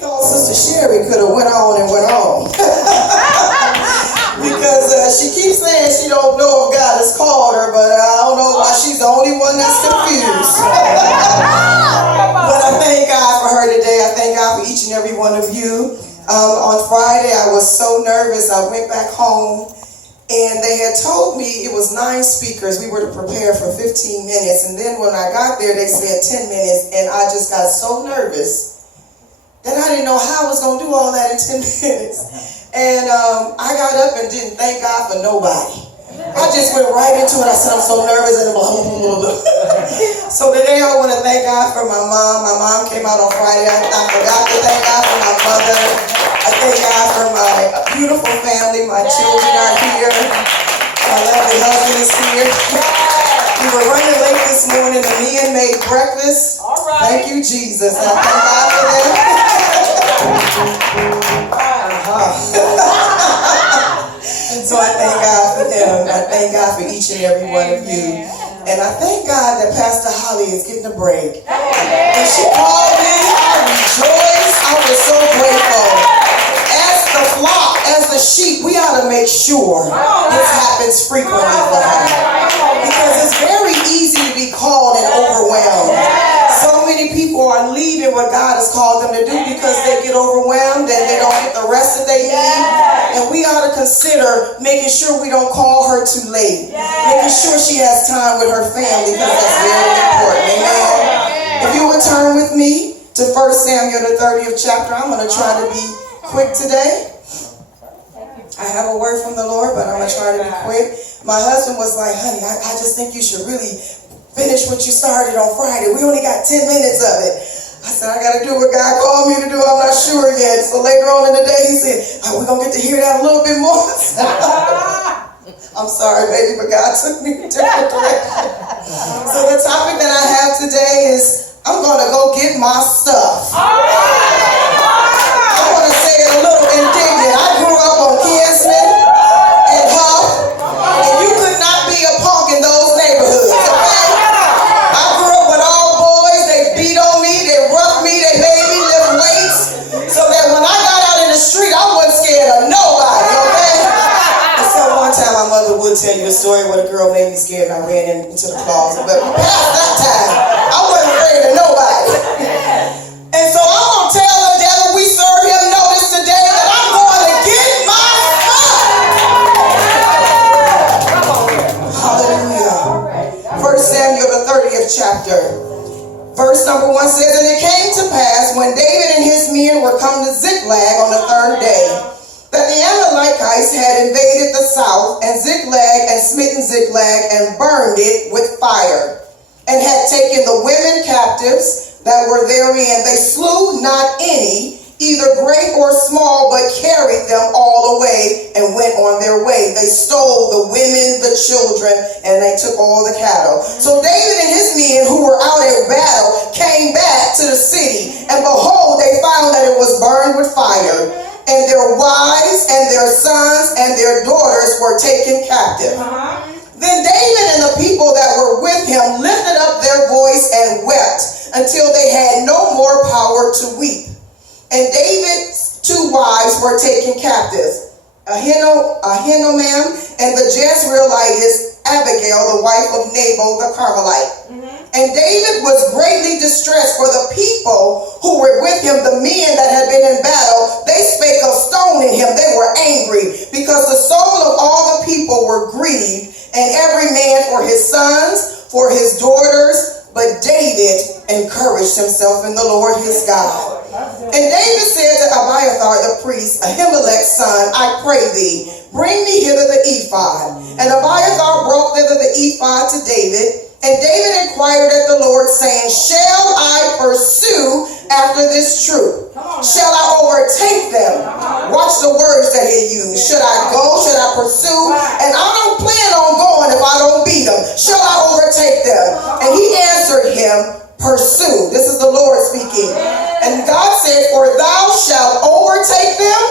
thought Sister Sherry could have went on and went on. Because she keeps saying she don't know if God has called her, but I don't know why she's the only one that's confused. But I thank God for her today. I thank God for each and every one of you. On Friday, I was so nervous. I went back home, and they had told me it was 9 speakers. We were to prepare for 15 minutes. And then when I got there, they said 10 minutes, and I just got so nervous that I didn't know how I was going to do all that in 10 minutes. And I got up and didn't thank God for nobody. I just went right into it. I said, I'm so nervous. And blah, blah, blah, blah. So today I want to thank God for my mom. My mom came out on Friday. I forgot to thank God for my mother. I thank God for my beautiful family. My children are here. My lovely husband is here. We were running late this morning. The men made breakfast. All right. Thank you, Jesus. I thank God for them. So I thank God for them. I thank God for each and every one of you. And I thank God that Pastor Holly is getting a break. When she called me, I rejoiced. I was so grateful. As the flock, as the sheep, we ought to make sure this happens frequently for her. Because it's very easy to be called and overwhelmed. So many people are leaving what God has called them to do because they get overwhelmed and they don't get the rest that they need. And we ought to consider making sure we don't call her too late. Making sure she has time with her family, because that's very important. Amen. If you would turn with me to 1 Samuel, the 30th chapter. I'm going to try to be quick today. I have a word from the Lord, but I'm going to try to be quick. My husband was like, honey, I just think you should really finish what you started on Friday. We only got 10 minutes of it. I said, I got to do what God called me to do. I'm not sure yet. So later on in the day, he said, are we going to get to hear that a little bit more? I'm sorry, baby, but God took me in a different direction. So the topic that I have today is, I'm going to go get my stuff. I want to say it a little indignant. I grew up on Kinsman and Huff, and you could not be a punk in those neighborhoods, okay? I grew up with all boys. They beat on me, they roughed me, they made me lift weights, so that when I got out in the street, I wasn't scared of nobody, okay? And so one time my mother would tell you a story where the girl made me scared and I ran into the closet, but past that time, I wasn't afraid of nobody. And so I'm going to tell the devil we serve him notice today that I'm going to get my stuff. Hallelujah. 1 Samuel, the 30th chapter. Verse number 1 says, and it came to pass when David and his men were come to Ziklag on the 3rd day, that the Amalekites had invaded the south and Ziklag and smitten Ziklag and burned it with fire, and had taken the women captives that were therein. They slew not any, either great or small, but carried them all away and went on their way. They stole the women, the children, and they took all the cattle. So David and his men who were out at battle came back to the city, and behold, they found that it was burned with fire, and their wives and their sons and their daughters were taken captive. Then David and the people that were with him lifted up their voice and wept until they had no more power to weep. And David's 2 wives were taken captive, Ahinoam and the Jezreelitess Abigail, the wife of Nabal the Carmelite. And David was greatly distressed, for the people who were with him, the men that had been in battle, they spake of stoning him. They were angry, because the soul of all the people were grieved, and every man for his sons, for his daughters. But David encouraged himself in the Lord his God. And David said to Abiathar the priest, Ahimelech's son, I pray thee, bring me hither the ephod. And Abiathar brought thither the ephod to David. And David inquired at the Lord, saying, shall I pursue after this troop? Shall I overtake them? Watch the words that he used. Should I go? Should I pursue? And I don't plan on going if I don't beat them. Shall I overtake them? And he answered him, pursue. This is the Lord speaking. And God said, for thou shalt overtake them,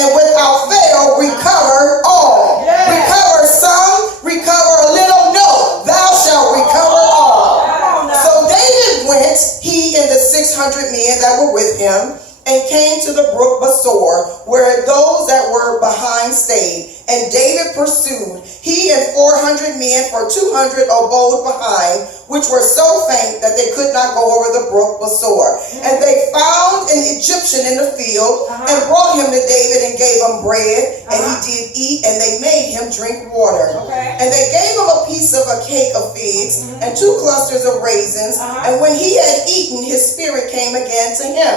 and without fail recover all. Recover some, recover a little. No, thou shalt recover all. So David went, he and the 600 men that were with him, and came came to the brook Besor, where those that were behind stayed. And David pursued, he and 400 men, for 200 abode behind, which were so faint that they could not go over the brook Besor. And they found an Egyptian in the field and brought him to David and gave him bread, and he did eat, and they made him drink water. And they gave him a piece of a cake of figs and 2 clusters of raisins. And when he had eaten, his spirit came again to him.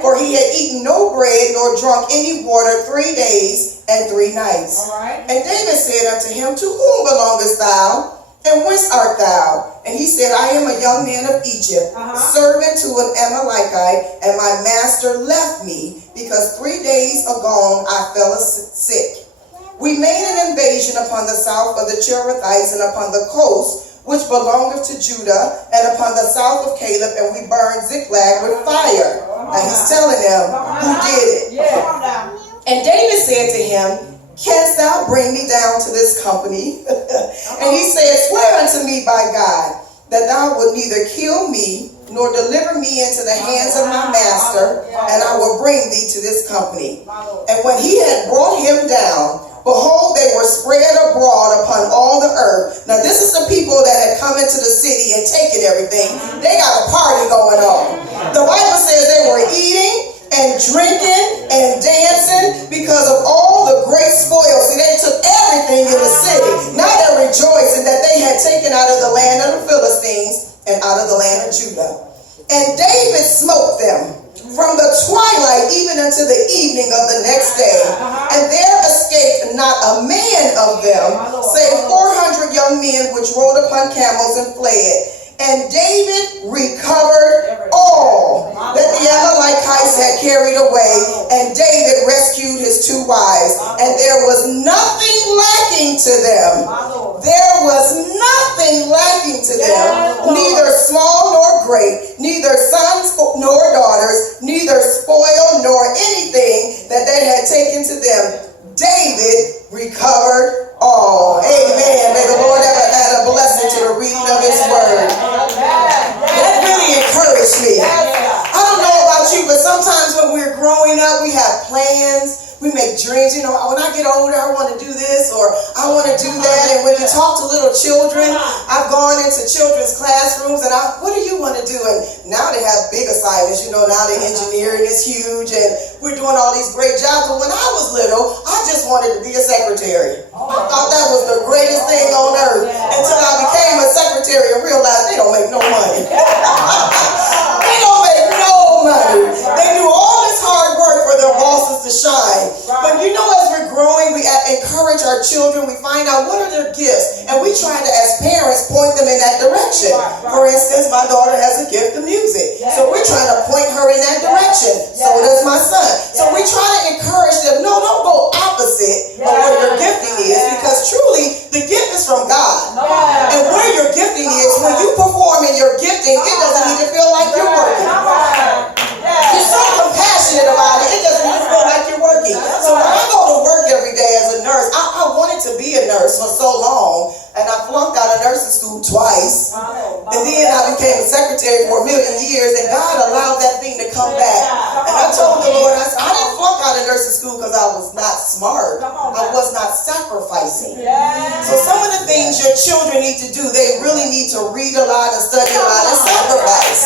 For he had eaten no bread nor drunk any water 3 days and 3 nights. And David said unto him, to whom belongest thou? And whence art thou? And he said, I am a young man of Egypt, servant to an Amalekite, and my master left me, because 3 days agone I fell sick. We made an invasion upon the south of the Cherethites, and upon the coast which belongeth to Judah, and upon the south of Caleb, and we burned Ziklag with fire. And he's telling them who did it. And David said to him, canst thou bring me down to this company? And he said, swear unto me by God, that thou wilt neither kill me, nor deliver me into the hands of my master, and I will bring thee to this company. And when he had brought him down, behold, they were spread abroad upon all the earth. Now this is the people that had come into the city and taken everything. They got a party going on. The Bible says they were eating and drinking and dancing because of all the great spoils. See, they took everything in the city. Now they're rejoicing that they had taken out of the land of the Philistines and out of the land of Judah. And David smote them from the twilight even unto the evening of the next day. And there escaped not a man of them, save 400 young men which rode upon camels and fled. And David recovered all that the Amalekites had carried away, and David rescued his 2 wives, and there was nothing lacking to them. There was nothing lacking to them, neither small nor great, neither sons nor daughters, neither spoil nor anything that they had taken to them. David recovered all. Amen. May the Lord add a blessing to the reading of his word. That really encouraged me. I don't know about you, but sometimes when we're growing up, we have plans. We make dreams, you know, when I get older, I want to do this or I want to do that. And when you talk to little children, I've gone into children's classrooms and what do you want to do? And now they have big assignments, you know, now the engineering is huge and we're doing all these great jobs. But when I was little, I just wanted to be a secretary. I thought that was the greatest thing on earth until I became a secretary and realized they don't make no money. They don't make no money. They do all this hard work for their bosses to shine. But you know, as we're growing, we encourage our children. We find out what are their gifts, and we try to, as parents, point them in that direction. For instance, my daughter has a gift of music, so we're trying to point her in that direction. So does my son. So we try to encourage them. No, don't go opposite of what your gifting is, because truly the gift is from God. And where your gifting is, when you perform in your gifting, it doesn't even feel like you're working. You're so compassionate about it, it doesn't even feel like you're working. So when I go to work every day as a nurse, I wanted to be a nurse for so long, and I flunked out of nursing school twice. And then I became a secretary for 1 million years, and God allowed that thing to come back. And I told the Lord, I said, I didn't flunk out of nursing school because I was not smart. I was not sacrificing. So some of the things your children need to do, they really need to read a lot and study a lot and sacrifice.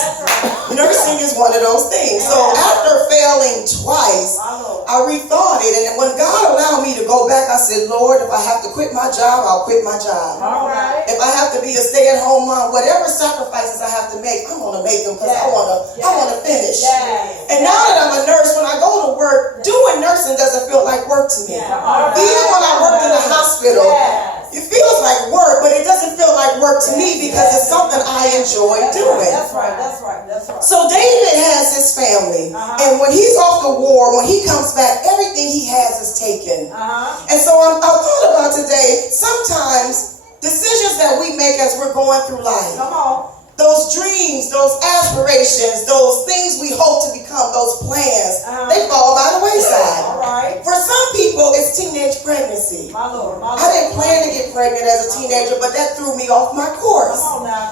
Nursing is one of those things. So after failing twice, I rethought it. And when God allowed me to go back, I said, Lord, if I have to quit my job, I'll quit my job. If I have to be a stay-at-home mom, whatever sacrifices I have to make, I'm going to make them because I want to finish. And now that I'm a nurse, when I go to work, doing nursing doesn't feel like work to me. Even when I worked in the hospital, it feels like work, but it doesn't feel like work to me because it's something I enjoy doing. That's right. So David has his family, and when he's off the war, when he comes back, everything he has is taken. And so I thought about today, sometimes decisions that we make as we're going through life, those dreams, those aspirations, those things we hope to become, those plans, they fall by the wayside. For some people, it's teenage pregnancy. pregnancy. I didn't plan to get pregnant as a teenager, but that threw me off my course.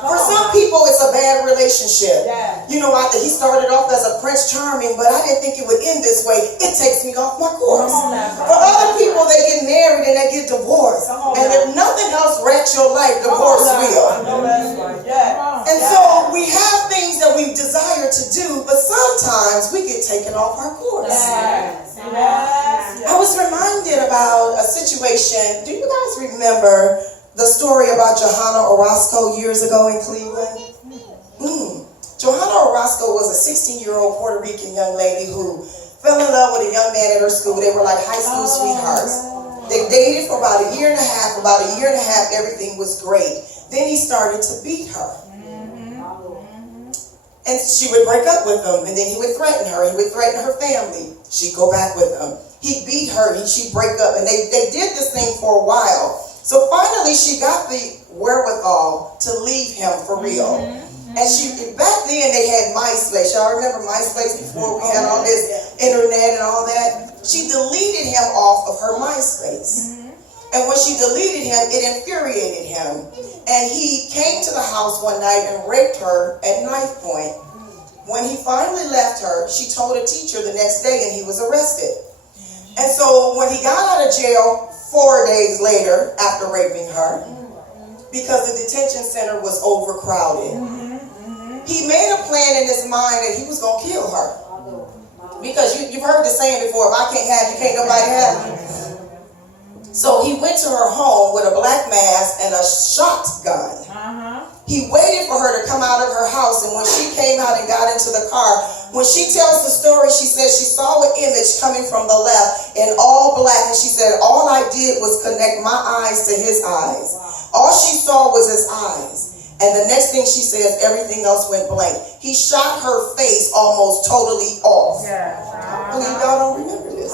For some people, it's a bad relationship. You know, he started off as a Prince Charming, but I didn't think it would end this way. It takes me off my course. For other people, they get married and they get divorced. And if nothing else wrecks your life, divorce will. And so we have things that we desire to do, but sometimes we get taken off our course. I was reminded about a situation. Do you guys remember the story about Johanna Orozco years ago in Cleveland? Johanna Orozco was a 16-year-old Puerto Rican young lady who fell in love with a young man at her school. They were like high school sweethearts. They dated for about a year and a half. About a year and a half, everything was great. Then he started to beat her. And she would break up with him, and then he would threaten her. He would threaten her family. She'd go back with him. He'd beat her, and she'd break up. And they did this thing for a while. So finally, she got the wherewithal to leave him for real. And back then, they had MySpace. Y'all remember MySpace before we had all this internet and all that? She deleted him off of her MySpace. And when she deleted him, it infuriated him. And he came to the house one night and raped her at knife point. When he finally left her, she told a teacher the next day and he was arrested. And so when he got out of jail 4 days later after raping her, because the detention center was overcrowded, he made a plan in his mind that he was going to kill her. Because you've heard the saying before, if I can't have you, can't nobody have you. So he went to her home with a black mask and a shotgun. He waited for her to come out of her house, and when she came out and got into the car, when she tells the story, she says she saw an image coming from the left in all black, and she said, all I did was connect my eyes to his eyes. All she saw was his eyes. And the next thing she says, everything else went blank. He shot her face almost totally off. I believe y'all don't remember this.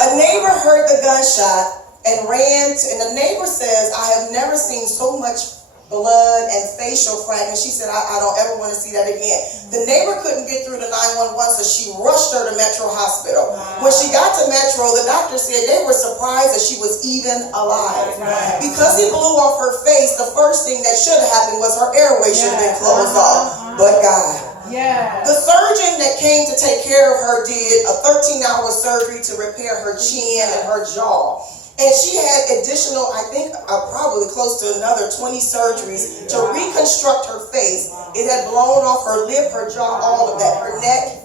A neighbor heard the gunshot and ran, and the neighbor says, I have never seen so much blood and facial fragments. She said, I don't ever want to see that again. The neighbor couldn't get through to 911, so she rushed her to Metro Hospital. When she got to Metro, the doctor said they were surprised that she was even alive. Because he blew off her face, the first thing that should have happened was her airway should have been closed off. But God. The surgeon that came to take care of her did a 13-hour surgery to repair her chin and her jaw. And she had additional, I think, probably close to another 20 surgeries to reconstruct her face. It had blown off her lip, her jaw, all of that, her neck.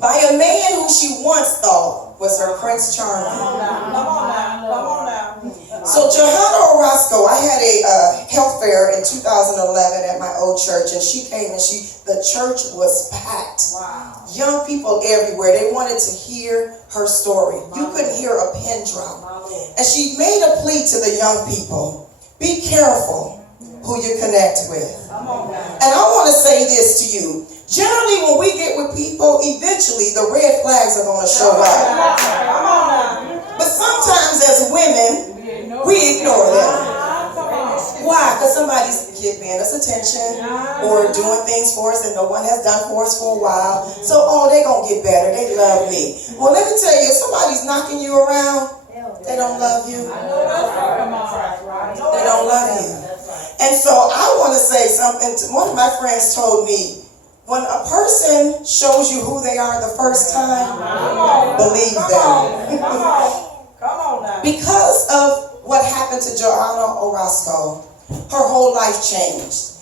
By a man who she once thought was her Prince Charming. Come on now. So Johanna Orozco, I had a health fair in 2011 at my old church, and she came and the church was packed. Young people everywhere. They wanted to hear her story. You couldn't hear a pin drop. And she made a plea to the young people. Be careful who you connect with. And I want to say this to you. Generally, when we get with people, eventually the red flags are going to show up. But sometimes as women, we ignore them. Why? Because somebody's giving us attention or doing things for us that no one has done for us for a while. So, they're going to get better. They love me. Well, let me tell you, if somebody's knocking you around, they don't love you. They don't love you. And so I want to say something. One of my friends told me, when a person shows you who they are the first time, believe them. Come on now. Because of what happened to Johanna Orozco, her whole life changed.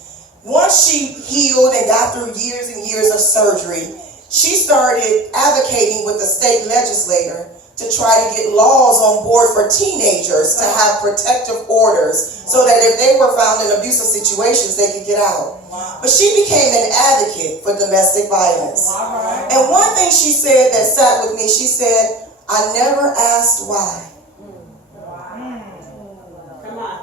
Once she healed and got through years and years of surgery, she started advocating with the state legislator to try to get laws on board for teenagers to have protective orders so that if they were found in abusive situations, they could get out. But she became an advocate for domestic violence. And one thing she said that sat with me, she said, I never asked why.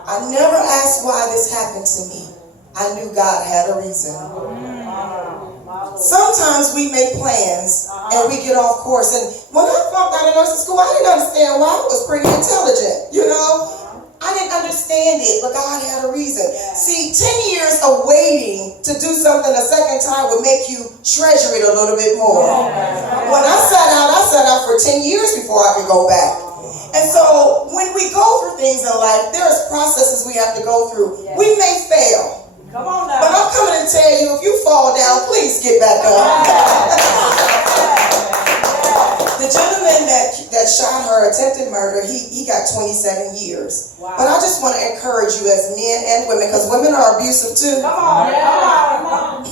I never asked why this happened to me. I knew God had a reason. Sometimes we make plans and we get off course. And when I flunked out of nursing school, I didn't understand why. I was pretty intelligent, I didn't understand it, but God had a reason. See, 10 years of waiting to do something a second time would make you treasure it a little bit more. When I sat out, I sat out for 10 years before I could go back. And so when we go through things in life, there's processes we have to go through. Yeah. We may fail. Come on now. But I'm coming to tell you, if you fall down, please get back up. The gentleman that shot her, attempted murder, he got 27 years. Wow. But I just want to encourage you as men and women, because women are abusive too. Come on. Yeah.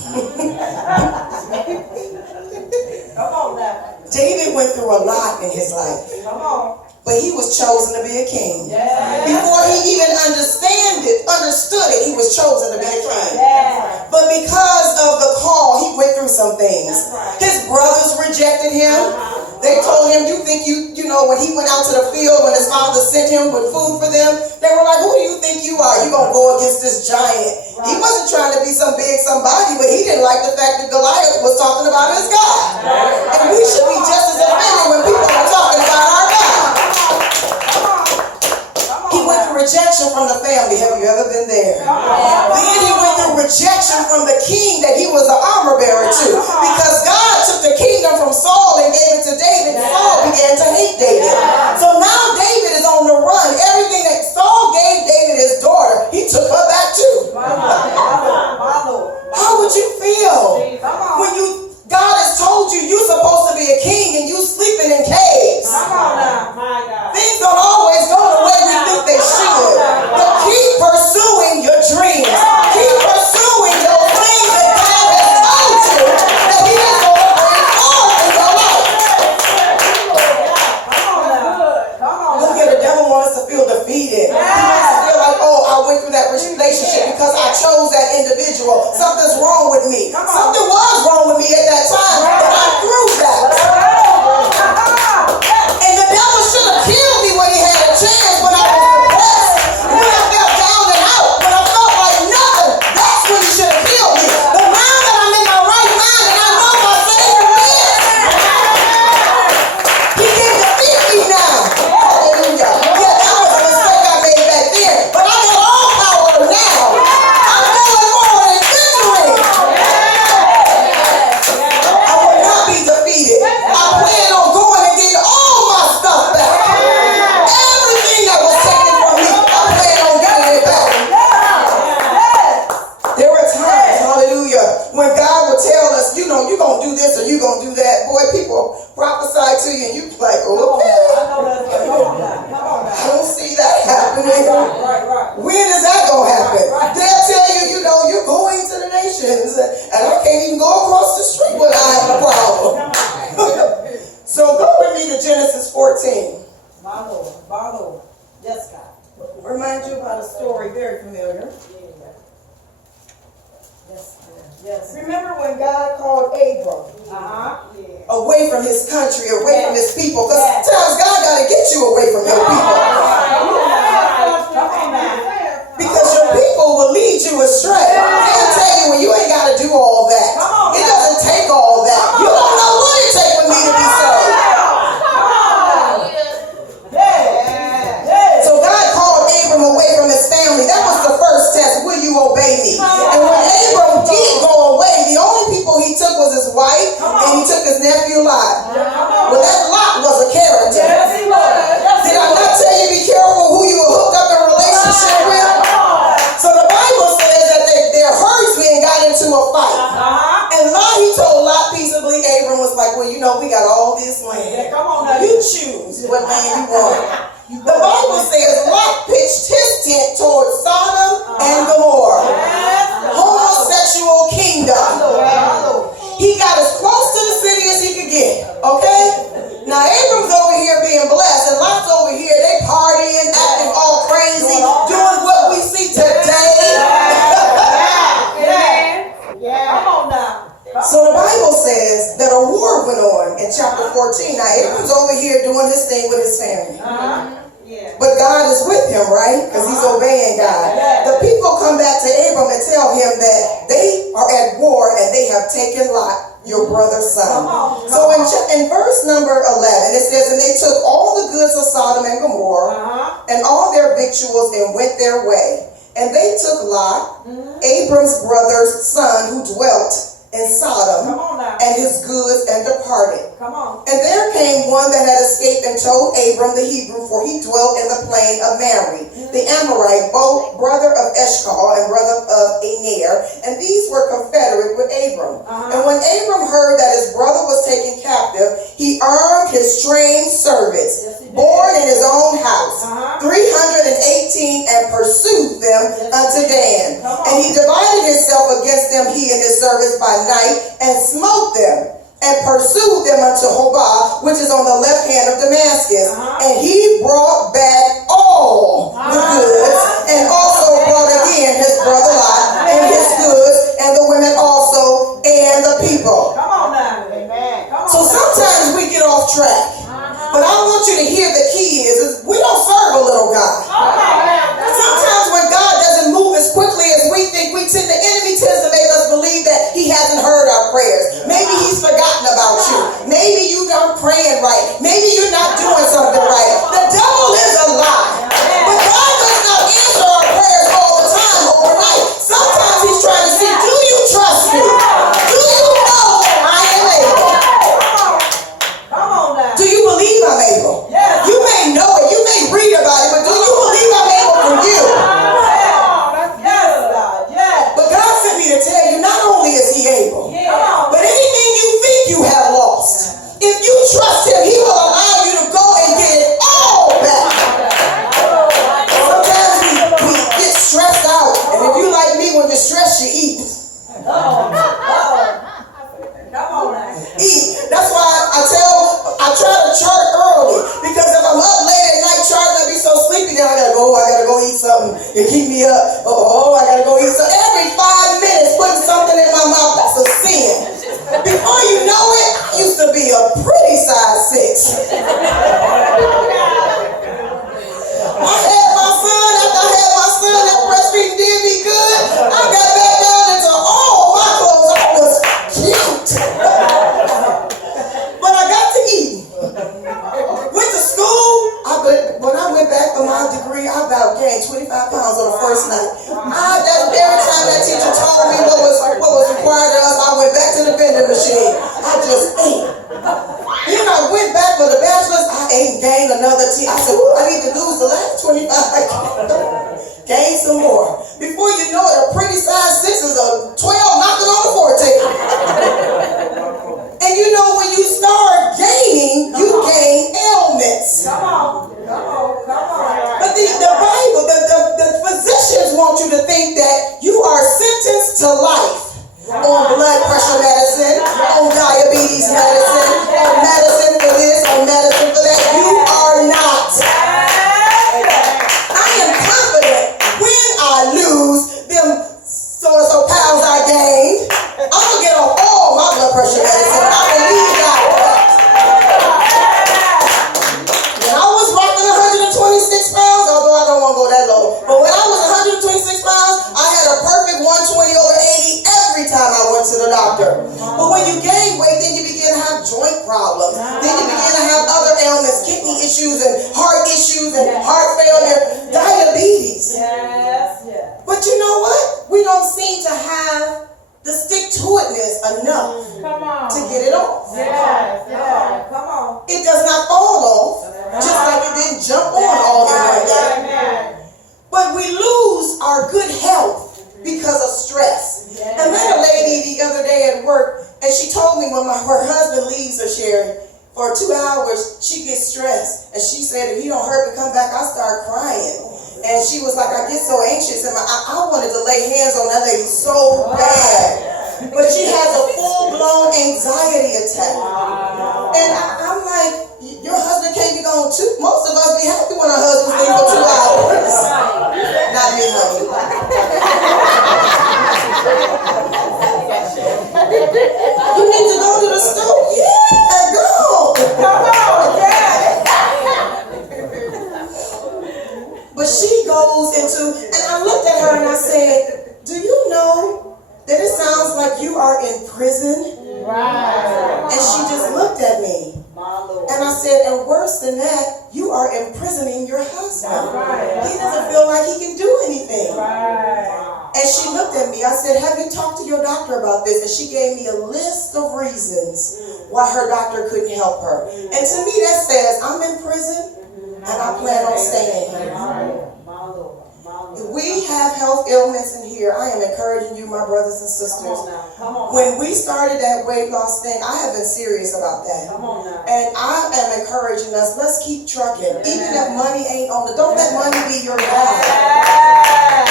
Come on now. David went through a lot in his life. Come on. But he was chosen to be a king. Yeah. Before he even understood it, he was chosen to be a king. Yeah. But because of the call, he went through some things. Right. His brothers rejected him. They told him, you think you know, when he went out to the field, when his father sent him with food for them, they were like, who do you think you are? You're going to go against this giant. Right. He wasn't trying to be some big somebody, but he didn't like the fact that Goliath was talking about his God. Right. And we should be just as offended when people are talking about our God. He went through rejection from the family. Have you ever been there? Then he went through rejection from the king that he was the armor bearer to. Because God took the kingdom from Saul and gave it to David. And Saul began to hate David. So now David is on the run. Everything that Saul gave David, his daughter, he took her back too. How would you feel when God has told you you're supposed to be a king and you sleeping in caves? Come on now. My God. Things don't always go the way we think they should. But keep pursuing your dreams. Keep pursuing those things that God has told you that He is going to bring forth in your life. Look at the devil wants us to feel defeated. He wants us to feel like, oh, I went through that relationship because I chose that individual. Something's wrong with me. Something was wrong with me at that time, but I'm through that. And the devil should have killed me when he had a chance, when I was depressed, when I felt down and out, when I felt like nothing. That's when he should have killed me. But now that I'm in my right mind and I know my Savior lives, He can defeat me now. Hallelujah. Yeah, that was a mistake I made back then, but I got all power now. I'm doing more than victory. I will not be defeated. I plan on going and getting all my stuff back. Everything that was taken from me, I plan on getting it back. There were times, hallelujah, when God would tell us, you know, you're going to do this or you're going to do that. Boy, people prophesy to you and you like, okay. I don't see that happening. When is that going to happen? They'll tell you, you know, you're going to the nations and I can't even go across the street without having a problem. So go with me to Genesis 14. My Lord. Yes, God. Remind you about a story very familiar. Yes. Remember when God called Abram away from his country, away from his people? Because sometimes God got to get you away from your people. Because your people will lead you astray. They'll tell you, well, you ain't got to do all that. It doesn't take all that. You don't know what it takes for me to be saved. So God called Abram away from his family. That was the first test. Will you obey me? And when Abram did go away, the only people he took was his wife and he took his nephew Lot. Well, that Lot was a character. Did I not tell you be careful who you were hooked up in a relationship with? So the Bible says that their herdsmen got into a fight. And Lot, he told Lot peaceably. Abram was like, well, you know, we got all this land. You choose what land you want. The Bible says Lot pitched his tent towards Sodom and Gomorrah. Homosexual kingdom. He got as close to the city as he could get. Okay? Now Abram's over here being blessed, and Lot's over here, they partying, acting all crazy, doing what we see today. Come on now. So the Bible says that a war went on in chapter 14. Now Abram's over here doing his thing with his family. But God is with him, right? Because he's obeying God. The people come back to Abram and tell him that they are at war and they have taken Lot, your brother's son. So in verse number 11, it says, and they took all the goods of Sodom and Gomorrah and all their victuals and went their way. And they took Lot, Abram's brother's son, who dwelt in Sodom, and his goods, and departed. And there came came one that had escaped and told Abram the Hebrew, for he dwelt in the plain of Mamre, the Amorite, both brother of Eshcol and brother of Aner, and these were confederate with Abram. And when Abram heard that his brother was taken captive, he armed his trained servants, born in his own house, 318, and pursued them unto Dan. And he divided himself against them, he and his servants, by night, and smote them, and pursued them unto Hobah, which is on the left hand of Damascus. And he brought back all the goods, and also brought again his brother Lot, and his goods, and the women also, and the people. Come on now. Amen. Come on. So sometimes we get off track. But I want you to hear the key is we don't serve a little God. Sometimes when God doesn't move as quickly as we think, the enemy tends to make us believe that he hasn't heard our prayers. Maybe he's forgotten about you. Maybe you aren't praying right. Maybe you're not doing something right. The devil is a lie. But God does not answer our prayers all the time overnight. Sometimes he's trying to see, do you trust me? Do you know that I am able? Do you believe I'm able? Yes. You may know it, you may read about it, but do you believe I'm able for you? Yes, God. Yes. But God sent me to tell you, not only is he able, but anything you think you have lost, if you trust him, he will allow you to go and get it all back. Sometimes we get stressed out, and if you like me, when you're stressed, you eat. Eat. That's why I try to chart early, because if I'm up late at night charting, I'll be so sleepy that I gotta go eat something to keep me up. I gotta go eat something. Every 5 minutes putting something in my mouth, that's a sin. Before you know it, I used to be a pretty size 6. I had my son, after I had my son, that breastfeeding did me good. I got back down into all my clothes. I was cute. But I got to eat. Went to school. When I went back for my degree, I about gained 25 pounds on the first night. Every time that teacher told me what was required of us, I went back to the vending machine. I just ate. Then I went back for the bachelor's. I ate and gained another I said, I need to lose the last 25. Gain some more. Before you know it, a pretty size 6 is a 12 knocking on the floor table. And you know, when you start gaining, you gain ailments. Come on. But the Bible, the physicians want you to think that you are sentenced to life on blood pressure medicine, on diabetes medicine, on medicine for this, on medicine for that. You are not. I am confident when I lose them so pounds I gained, I'm going to get off all my blood pressure medicine. I believe that. When I was rocking 126 pounds, although I don't want to go that low, but when I was 126 pounds, I had a perfect 120 over 80 every time I went to the doctor. But when you gain weight, then you begin to have joint problems. Then you begin to have other ailments, kidney issues and heart failure, diabetes. Yes. But you know what? We don't seem to have the stick-to-itness enough to get it off. Yes. Come on. It does not fall off, just like it didn't jump on all in one day. But we lose our good health because of stress. I met a lady the other day at work, and she told me when her husband leaves her, Sherry, for 2 hours, she gets stressed. And she said, if he don't hurt me come back, I start crying. And she was like, I get so anxious, and I wanted to lay hands on that lady so bad. But she has a full-blown anxiety attack. And I'm like, your husband can't be gone too. Most of us be happy when our husbands leave for 2 hours. Not me, honey. You need to go to the store. Yeah, go. Come on, yeah. But she goes into, and I looked at her and I said, do you know that it sounds like you are in prison? Right. And she just looked at me. And I said, and worse than that, you are imprisoning your husband. Right. He doesn't feel like he can do anything. Right. And she looked at me. I said, have you talked to your doctor about this? And she gave me a list of reasons why her doctor couldn't help her. And to me that says, I'm in prison and I plan on staying here. If we have health ailments in here, I am encouraging you, my brothers and sisters. When we started that weight loss thing, I have been serious about that. And I am encouraging us, let's keep trucking. Even if money ain't on the, don't let money be your guide.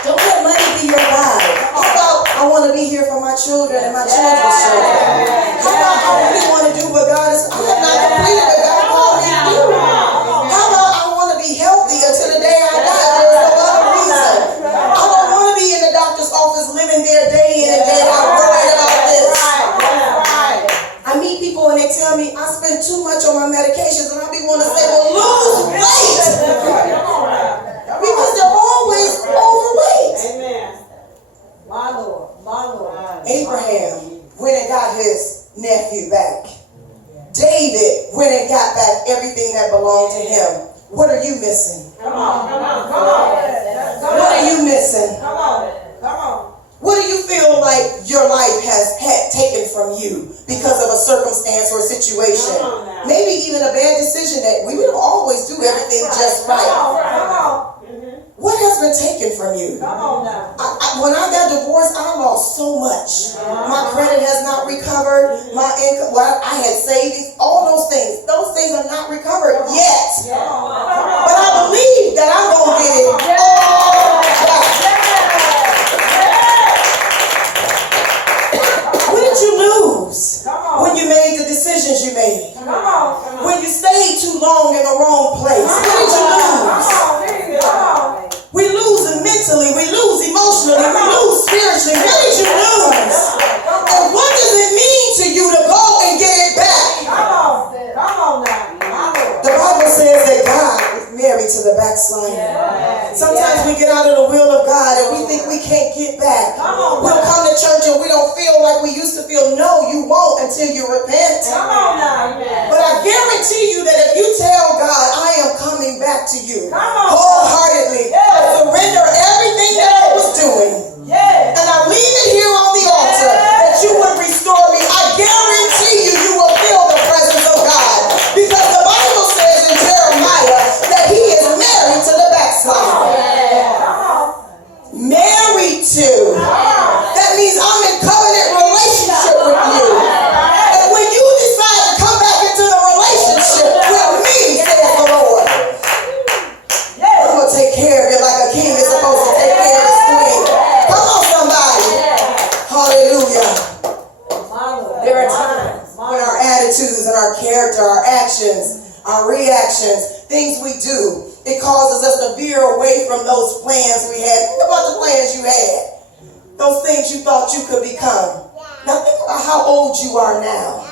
Don't let money be your guide. How about, I want to be here for my children and my children's children. How about, I really want to do what God is, I have not completed what God called me to do. How about, I want to be healthy until the day I die. There's no other reason. I don't want to be in the doctor's office living there day in and day out worried about this. I meet people and they tell me I spend too much on my medications, and I be wanting to say, well, lose weight. Because they're always overweight. My Lord. Abraham went and got his nephew back. David went and got back everything that belonged to him. What are you missing? Come on. What are you missing? Come on. What do you feel like your life has had taken from you because of a circumstance or a situation? Maybe even a bad decision that we don't always do everything just right. Come on. What has been taken from you? Come on now. When I got divorced, I lost so much. My credit has not recovered. My income, well, I had savings, all those things. Those things are not recovered yet. But I believe that I'm going to get it all back. What did you lose when you made the decisions you made? When you stayed too long in the wrong place? What did you lose? We lose mentally, we lose emotionally, we lose spiritually. What did you lose? And what does it mean to you to go and get it back? Come on now. The Bible says that God is married to the backslider. Sometimes we get out of the will of God and we think we can't get back. We'll come to church and we don't feel like we used to feel. No, you won't until you repent. But I guarantee you that if you tell God, I am coming back to you wholeheartedly, surrender everything that I was doing, and I leave it here on the altar, that you would restore me. I guarantee you will feel the presence of God, because the Bible says in Jeremiah that he is married to the backslider. Married to. That means I'm in covenant relationship with you. And when you decide to come back into the relationship with me, says the Lord, I'm going to take care of you like a king is supposed to take care of his queen. Come on, somebody. Hallelujah. There are times when our attitudes and our character, our actions, our reactions, things we do, it causes us to veer away from those plans we had. Think about the plans you had. Those things you thought you could become. Now think about how old you are now.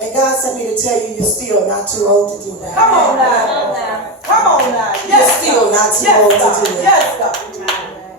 And God sent me to tell you you're still not too old to do that. Come on now. You're still not too old to do that.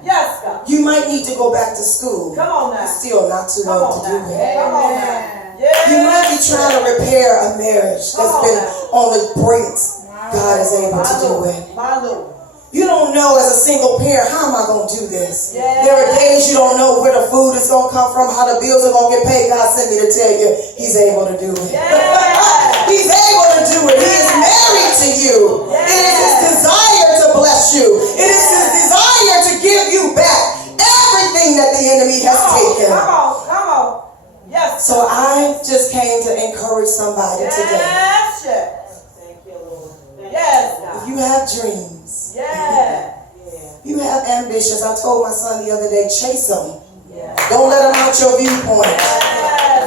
Yes, God. You might need to go back to school. Come on now. You're still not too old to do that. Come on now. You might be trying to repair a marriage that's been on the brinks. God is able to do it. My Lord. You don't know as a single parent, how am I going to do this? Yeah. There are days you don't know where the food is going to come from, how the bills are going to get paid. God sent me to tell you, he's able to do it. Yeah. He's able to do it. He is married to you. Yeah. It is his desire to bless you. It is his desire to give you back everything that the enemy has taken. Come on. Yes. So I just came to encourage somebody today. Yes. Thank you, Lord. Yes, God. If you have dreams, you have ambitions. I told my son the other day, chase them. Don't let them out your viewpoint.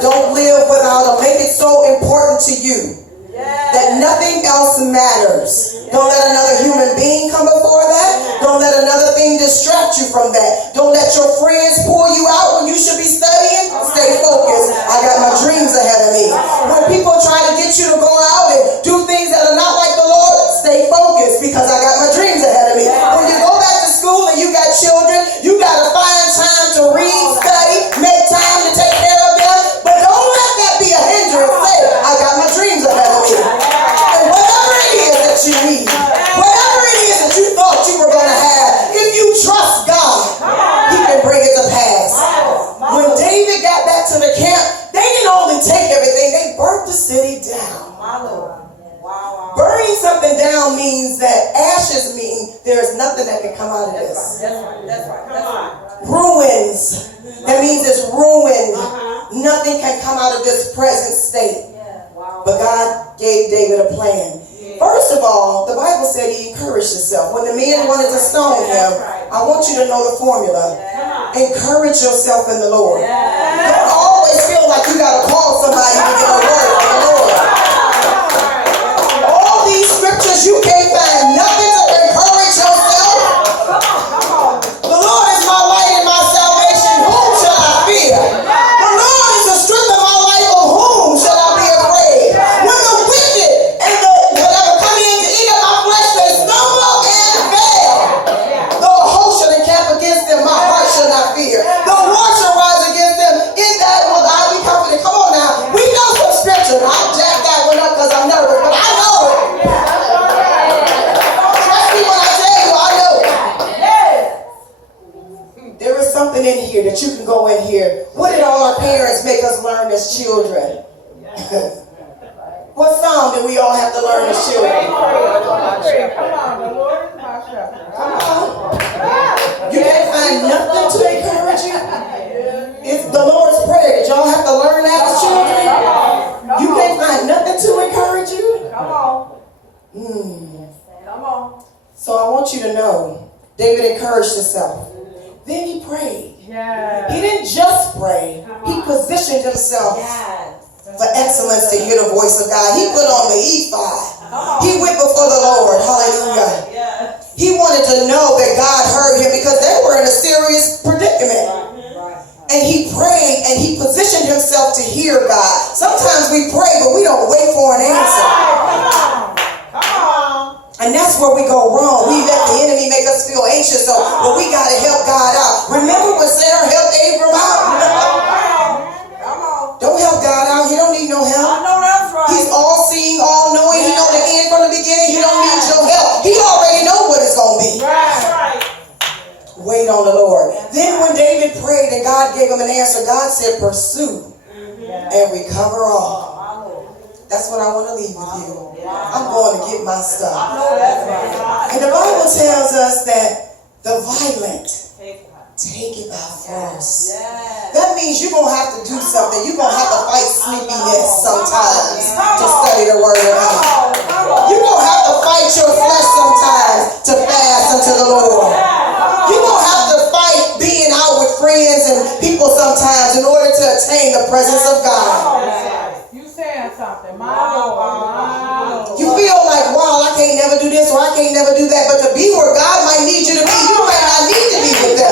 Don't live without them. Make it so important to you that nothing else matters. Don't let another human being come before that. Don't let another thing distract you from that. Don't let your friends pull you out when you should be studying. Stay focused. I got my dreams ahead of me. When people try to get you to go out and do things that are not like the Lord, stay focused, because I got my dreams ahead of me. When you go back to school and you got children, you got to find time to read, study, make time to take care of them. But don't let that be a hindrance. Say, I got my dreams ahead of me. And whatever it is that you need, whatever it is that you thought you were going to have, if you trust God, he can bring it to pass. When David got back to the camp, they didn't only city down. My Lord. Wow. Burning something down means that ashes mean there's nothing that can come out of this. That's right. Ruins. That means it's ruined. Nothing can come out of this present state. But God gave David a plan. First of all, the Bible said he encouraged himself. When the men wanted to stone him, I want you to know the formula. Encourage yourself in the Lord. Don't always feel like you got to call somebody to get a word from the Lord. All these scriptures, you can't find nothing to encourage yourself. The Lord is my light and my salvation. Whom shall I fear? The Lord is the strength of my life. Of whom shall I be afraid? When the wicked and the whatever come in to eat up my flesh, they stumble and fail. Though a host shall encamp against them, my heart shall not fear. Though war shall rise against them, in that will I be confident. Come on now. We know some scripture. I jacked that one up because I'm nervous, but I know it. Trust me when I tell you, I know it. There is something in here that you can go in here. What did all our parents make us learn as children? What song did we all have to learn as children? Come on. You can't find nothing to encourage you. It's the Lord's Prayer. Did y'all have to learn that as children? You can't find nothing to encourage you? Come on. Come on. So I want you to know, David encouraged himself. Then he prayed. He didn't just pray. He positioned himself for excellence to hear the voice of God. He put on the ephod. He went before the Lord. Hallelujah. He wanted to know that God heard him because they were in a serious predicament. And he prayed and he positioned himself to hear God. Sometimes we pray, but we don't wait for an answer. And that's where we go wrong. We let the enemy make us feel anxious, but we got to help God out. Remember when Sarah helped Abram out? Don't help God out. He don't need no help. I know that's right. He's all seeing, all knowing. He know the end from the beginning. He don't need your help. He already know what it's going to be. Right. Wait on the Lord. Then when David prayed and God gave him an answer, God said, pursue and recover all. That's what I want to leave with you. I'm going to get my stuff. I know that's right. And the Bible tells us that the violent take it by force. That means you're going to have to do something. You're going to have to fight sleepiness sometimes to study the word of God. You're going to have to fight your flesh sometimes to fast unto the Lord. You're going to have to fight being out with friends and people sometimes in order to attain the presence of God. You saying something. My Lord. You feel like, wow, I can't never do this or I can't never do that. But to be where God might need you to be, you might not need to be with them.